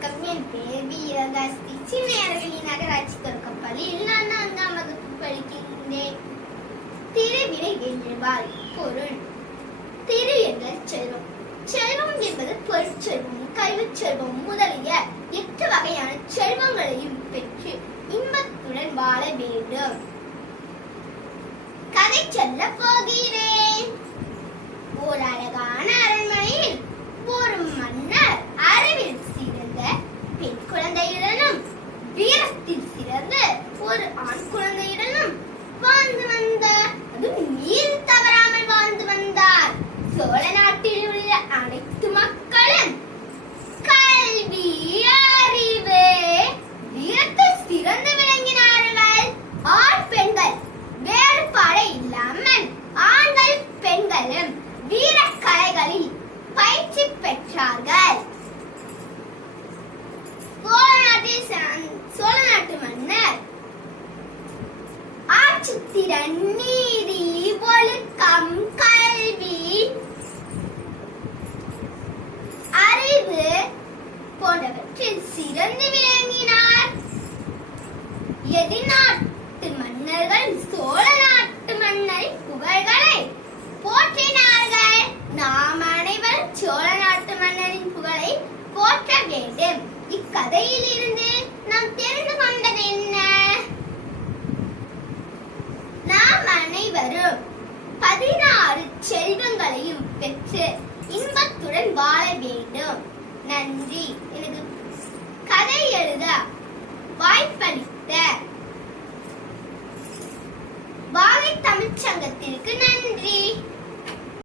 வணக்கம் என் பேர் வீரகாஸ்தி சின்ன அரளி நகராட்சி தொடக்கப்பள்ளியில் நான் நான்காம் வகுப்பு படிக்கின்றேன். திருவினை என்றால் பொருள். திரு என்ற செல்வம். செல்வம் என்பது பொருட்செல்வம் கல்விச் செல்வம் முதலிய எட்டு வகையான செல்வங்களையும் பெற்று இன்பத்துடன் வாழ வேண்டும். கதை சொல்ல போகிறேன். これね திறன் நீதி ஒழுக்கம் கல்வி. அறிவு போன்றவற்றில் சிறந்து விளங்கினார். எதிர்நாட்டு மன்னர்கள் சோழ அனைவரும் பதினாறு செல்வங்களையும் பெற்று இன்பத்துடன் வாழ வேண்டும். நன்றி. எனக்கு கதை எழுத வாய்ப்பளித்த வாழை தமிழ்ச்சங்கத்திற்கு நன்றி.